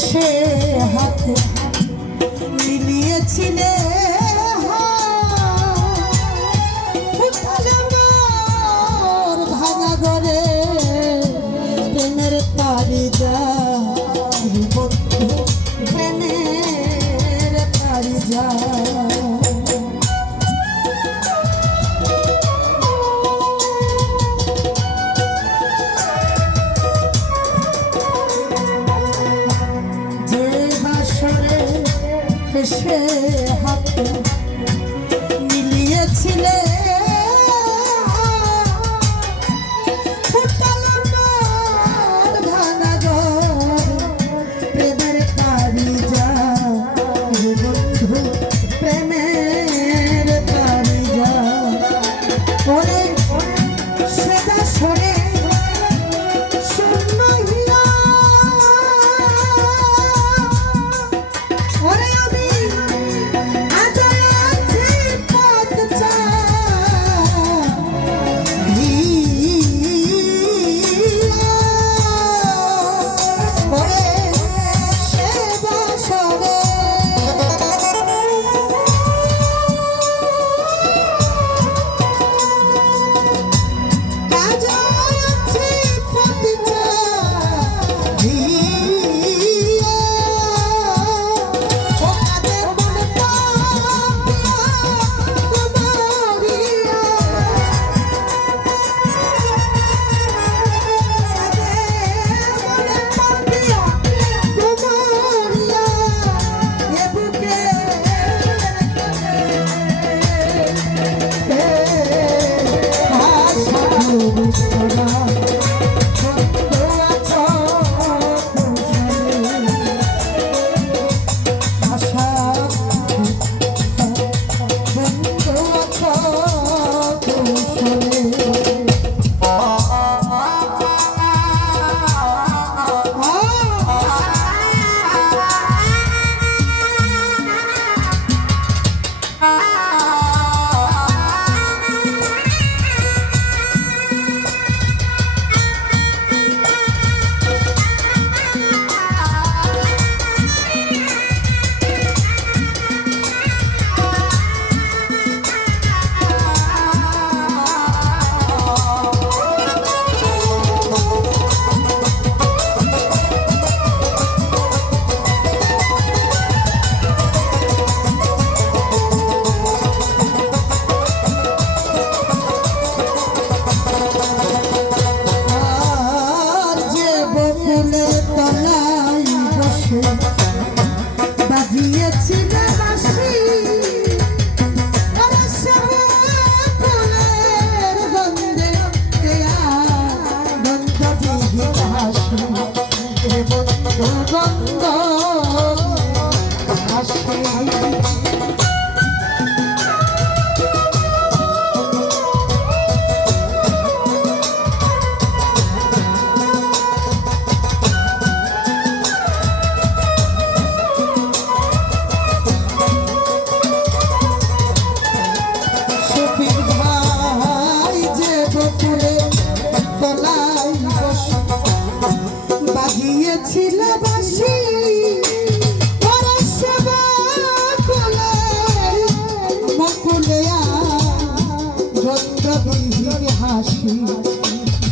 এসে হাতে মিলিয়েছিলে ভাঙা ঘরে প্রেমের পারি যা বন্ধু প্রেমের পারি যা এসে হাতে মিলিয়েছিলে ভাঙা ঘর প্রেমের পারি যা বন্ধু প্রেমের পারি যা ওরে সেদা সরে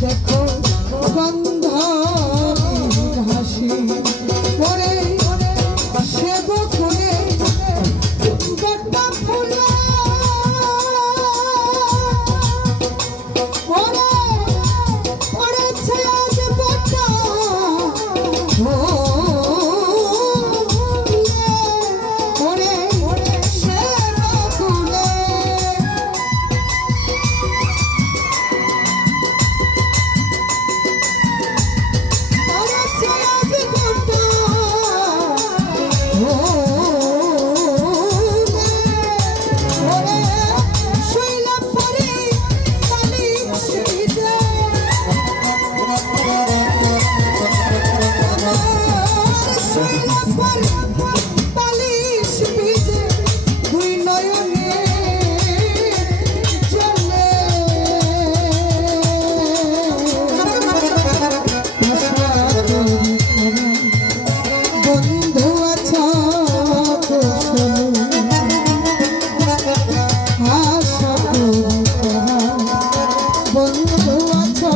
দেখো গন্ধ হাসি ওরে সে বকুলে বড্ডা ফুলে ওরে পড়েছে আজ বড্ডা বন্ধু আছো আশা বন্ধু আছো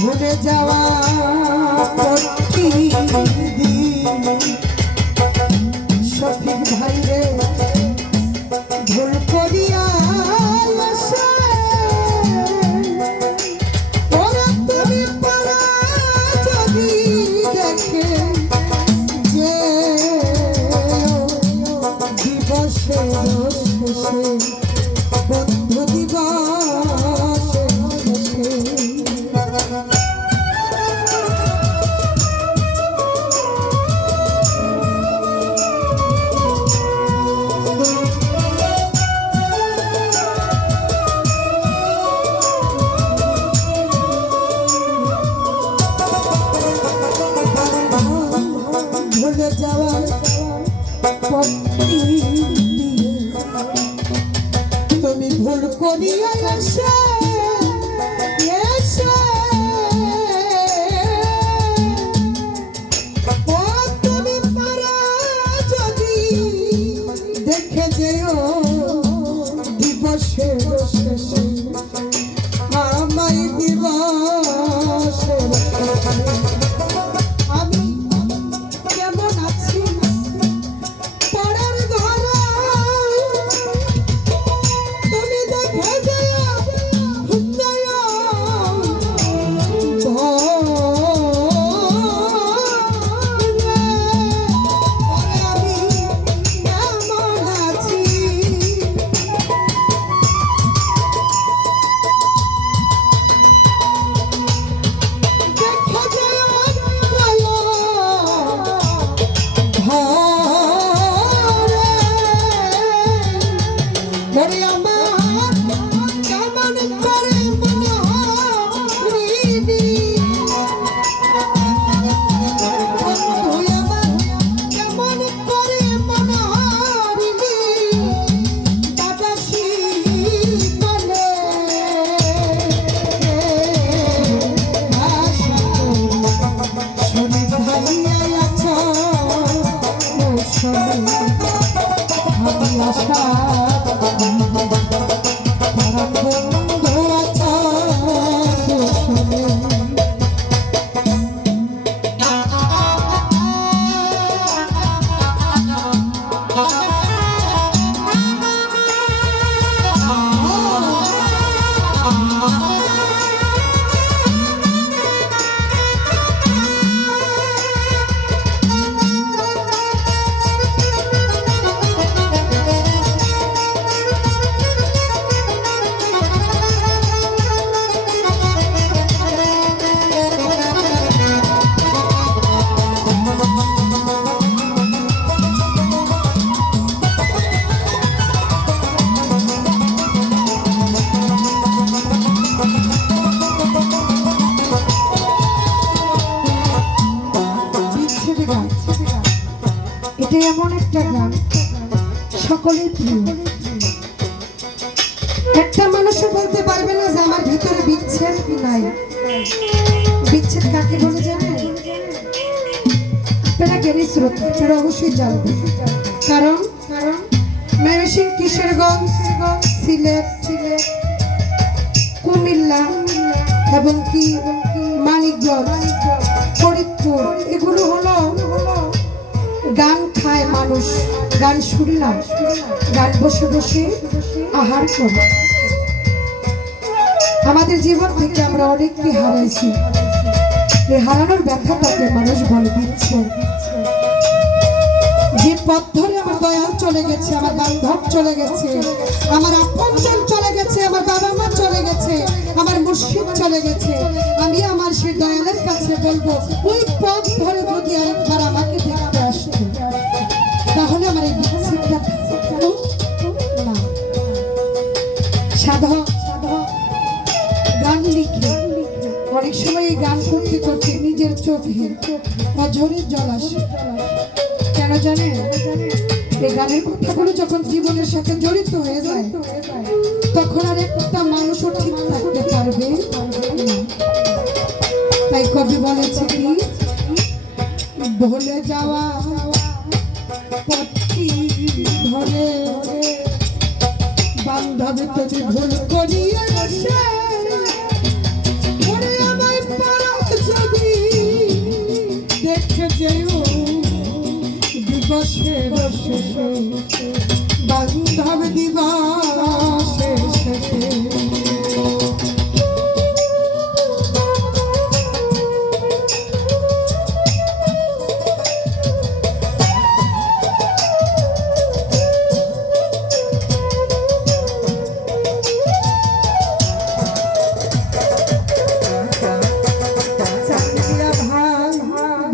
ভুলে যাওয়া শফিক ভাই রে ভুল করিয়া ওরা তুমি পারা যদি দেখে যে দিবসে বন্ধু দিবসে ভুলে যাওয়া তুমি ভুল করিয়া তুমি পারা যদি দেখে যেও দিবসে আমায় দিবসে আমি কেমন আছি পড়ার ঘরে তুমি দেখে যেও এটা এমন একটা গান সকলের প্রিয়। একটা মানুষও বলতে পারবে না যে আমার ভিতরে বিচ্ছেদ নাই। বিচ্ছেদ কাকে বলে জানেন? আপনারা জ্ঞানী শ্রোতা, আপনারা অবশ্যই জানবেন। কারণ ময়মনসিংহ, কিশোরগঞ্জ, সিলেট, কুমিল্লা এবং কি মানিকগঞ্জ, ফরিদপুর, এগুলো হলো গান খায় মানুষ, গান শুনে না, গান বসে বসে আহার করে। আমাদের জীবন থেকে আমরা অনেককে হারাইছি। এই হারানোর ব্যথাটাকে মানুষ বলে দিচ্ছে। যে পথ ধরে আমার দয়াল চলে গেছে, আমার বান্ধব চলে গেছে, আমার আপনজন চলে গেছে, আমার বাবা মা চলে গেছে, আমার মুর্শিদ চলে গেছে, আমি আমার সেই দয়ালের কাছে বলবো ওই পথ ধরে যদি আরেকবার আমাকে দেখতে আসে তাহলে আমার এই বিচ্ছেদটা থাকতো না। সাধক গান লিখে অনেক সময় এই গান করতে করতে নিজের চোখে অঝরের জল আসে। কেন জানে? এই গানের কথাগুলো যখন জীবনের সাথে জড়িত হয়ে যায় তখন আর একটা মানুষও ঠিক থাকতে পারবে না। তাই কবি বলেছে কি, ভুলে যাওয়া পথটি ধরে বান্ধবী তুমি ভুল করিয়া দেখে যেও দিবসের শেষে, বান্ধব দিবসের শেষে।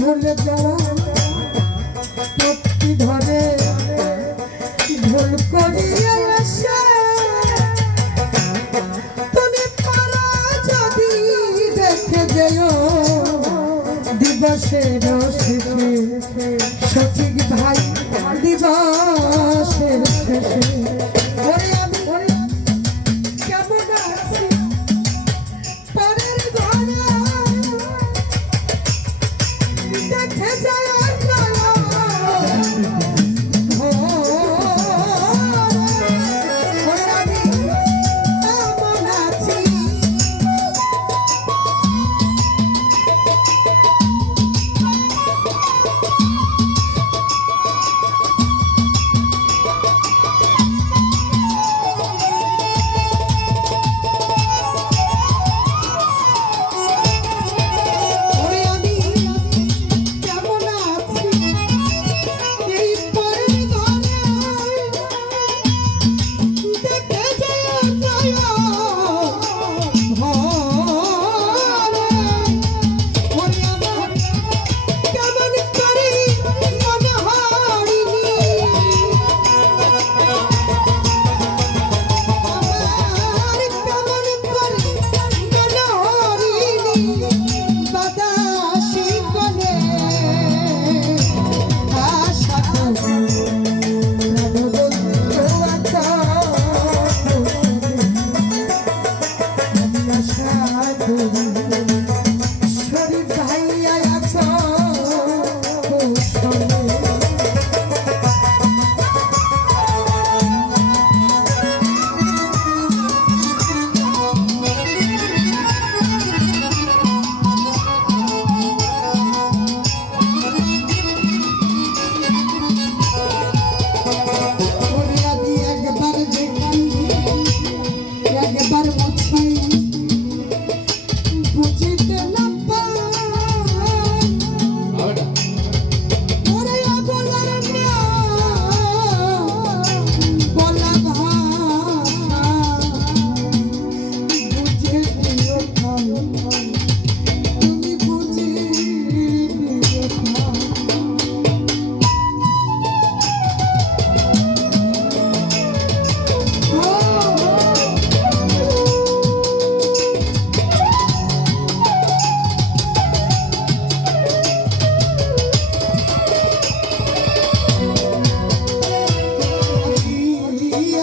ভুলে যাওয়া পথটি ধরে ভুল করিয়া আসে, তুমি পারা যদি দেখে যেও দিবসের শেষে, সঠিক ভাই দিবসের শেষে। ওরে আমি কেমন আছি পরের ঘরে দেখে যায় দেখে যায়